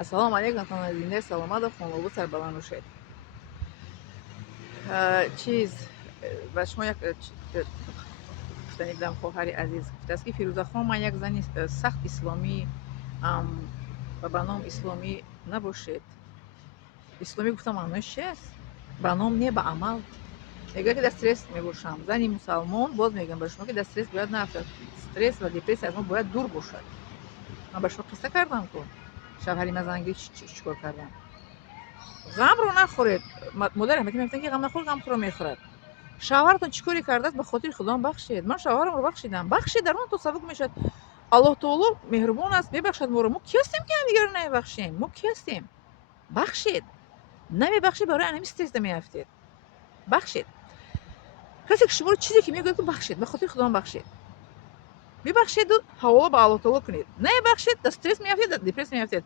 Assalomu alaykum xonadonlar, salomat و خانواده سربلند باشید. چیز و شما یک گفتنی بدم خواهر عزیز گفته است که فیروزه خان من یک زنی سخت اسلامی و به نام اسلامی نباشید. اسلامی گفتم معنیش چی است؟ به نام نه به عمل. میگه که در استرس میباشم. زنی مسلمان باز میگم به شما که در استرس باید نرفت. استرس و دپرسی از ما باید دور باشد. من به شما قصه کردم که شوهری من زنگی چیکار کردم. غم رو نخورید. مادرم میگه که غم نخور غم تو رو میخورد. شوهرتون چیکاری کرده است به خاطر خدا بخشید. من شوهرم رو بخشیدم. بخشید در اون تو سبک میشد. الله تعالی مهربان است میبخشد ما رو. ما کی هستیم که هم دیگه رو نمیبخشیم؟ ما کی هستیم؟ بخشید. نمیبخشید برای انمی استرس میافتید. بخشید. کسی که شما رو چیزی که میگه که بخشید به خاطر خدا بخشید. میبخشید و حواله به الله تعالی کنید. نمیبخشید استرس میافتید، دپرس میافتید.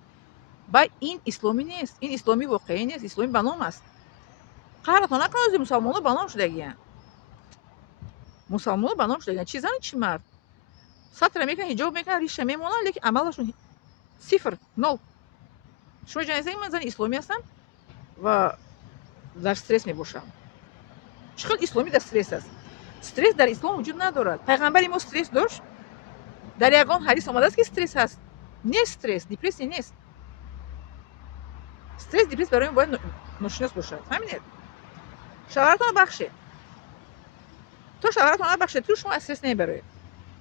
با این اسلامی نیست. این اسلامی واقعی نیست. اسلامی به نام است. قهرتان نکنید مسلمان‌ها به نام شدگیان. مسلمان‌ها به نام شدگیان. چی زن چی مرد. سطر میکنن حجاب میکنن ریشه میمونن لیکن عملشون صفر نل. شما جنازه من زن اسلامی هستم و در استرس میباشم. چقدر اسلامی در استرس است. استرس در اسلام وجود ندارد. پیغمبر ما استرس داشت. در یگان حدیث آمده است که استرس هست. نه استرس، دپرسی نیست. استرس دپرس برای ما باید ناشناس باشد. همینه. شوهرتون رو بخشید. تو شوهرتون رو بخشید تو شما استرس نمیبرید.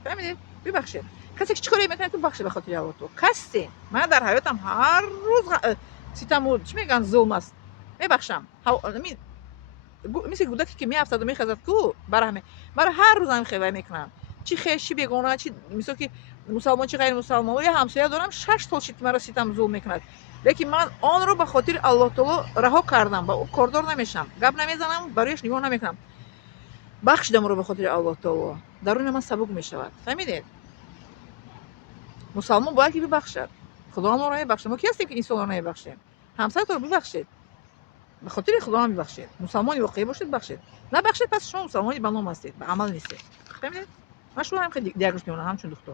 فهمیدید؟ ببخشید. کسی که چیکاری میکنه تو بخشید به خاطر الله تو. کسی من در حیاتم هر روز ستم چی میگن ظلم است. میبخشم. مثل کودکی که میافتاد و میخزد کو برای هر روز هم خیره میکنم. چی خیش چی بیگانه چی مثل که مسلمان چی غیر مسلمان ولی همسایه دارم 6 سال شیت مرا ستم ظلم میکند. لیکن من آن رو به خاطر الله تعالی رها کردم. با او کاردار نمیشم. گپ نمیزنم برایش نگاه نمیکنم. بخشیدم رو به خاطر الله تعالی. درون من سبک میشود. فهمیدید؟ مسلمان باید که ببخشد. خدا ما رو میبخشه. ما کی هستیم که این سوال رو نمیبخشیم؟ همسایه‌تون رو ببخشید. به خاطر خدا هم ببخشید. مسلمانی واقعی باشید ببخشید. نبخشید پس شما مسلمانی به نام هستید. به عمل نیستید. فهمیدید؟ من شما هم خیلی دیگرش میمونم همچون دکتر.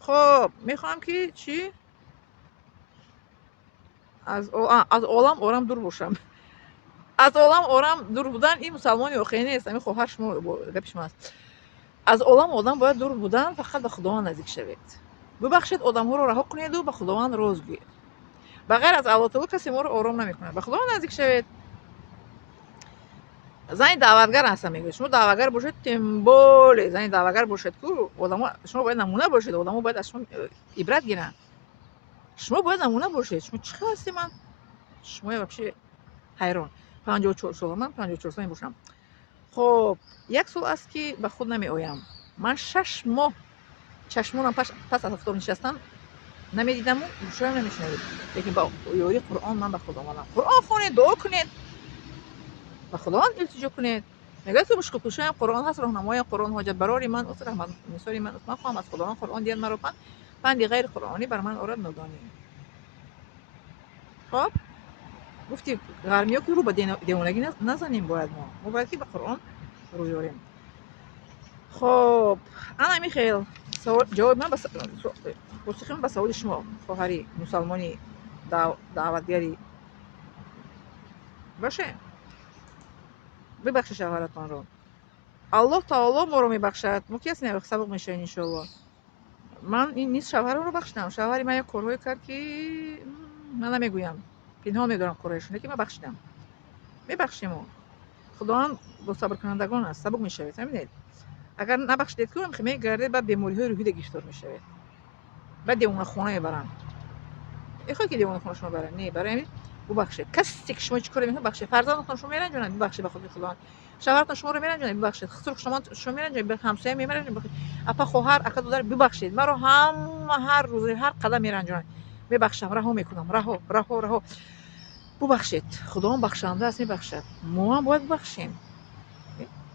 خب میخوام که چی از عالم آرام دور باشم. از عالم آرام دور بودن این مسلمانی واقعی نیست. همین خواهر شما گپ شما است. از عالم آدم باید دور بودن فقط به خداوند نزدیک شوید. ببخشید آدم‌ها رو رها کنید و به خداوند راز گویید. بغیر از الله تعالی کسی ما رو آرام نمیکنه. به خداوند نزدیک شوید. زنی دعوتگر هستم میگه شما دعوتگر باشید تنبول زنی دعوتگر باشید کو آدما شما باید نمونه باشید. آدما باید از شما عبرت گیرن. شما باید نمونه باشید. شما چی هستی من شما واقعا حیران. 54 سال من 54 سال باشم. خب یک سال است که به خود نمی آیم. من 6 ماه چشمونم پس از افتاب نشستم نمیدیدم و گوشم نمیشنوید. لیکن با یاری قرآن من به خدا آمدم. قرآن خوانید دعا کنید به خداوند التجا کنید. میگه که مشکل کشایم قرآن هست راهنمای قرآن حاجت براری من است رحمت نثاری من است. من خواهم از خداوند قرآن دیان مرا پند غیر قرآنی بر من آرد ندانی. خب گفتی گرمیا که رو به دیوانگی نزنیم. باید ما باید که به قرآن رو یاریم. خب انا میخیل جواب من بس پاسخ من به سوال شما خواهری مسلمانی دعوتگری باشه ببخش شوهرتان رو. الله تعالی ما رو میبخشد. ما کسی نمیبخش سبق میشه انشالله. من این نیست شوهرم رو بخشیدم. شوهری من یک کارهایی کرد که من نمیگویم پنهان میدارم کارهایشون که من بخشیدم. میبخشیم و خدا هم با صبر کنندگان است. سبق میشوید. فهمیدید؟ اگر نبخشید که میگرده بعد بیماری های روحی گرفتار میشوید. بعد دیوانه خونه میبرن. میخوای که دیوانه خونه شما برن؟ نه برای همین ببخشید. کسی که شما چیکار میکنه ببخشید. فرزندتون شما میرنجونن ببخشید به خاطر خدا. شوهرتون شما رو میرنجونن ببخشید. خسرو شما میرنجونن به همسایه میرنجونن ببخشید. اپا خواهر اکا دادر ببخشید. مرا هم هر روز هر قدم میرنجونن. میبخشم رها میکنم. رها ببخشید. خداوند بخشنده است میبخشد. ما هم باید ببخشیم.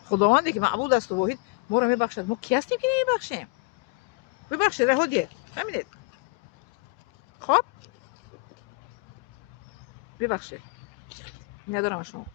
خداوندی که معبود است و واحد ما رو میبخشد. ما کی هستیم که نمیبخشیم؟ ببخشید رها دیگه. فهمیدید؟ خب ببخشید. ندارم شما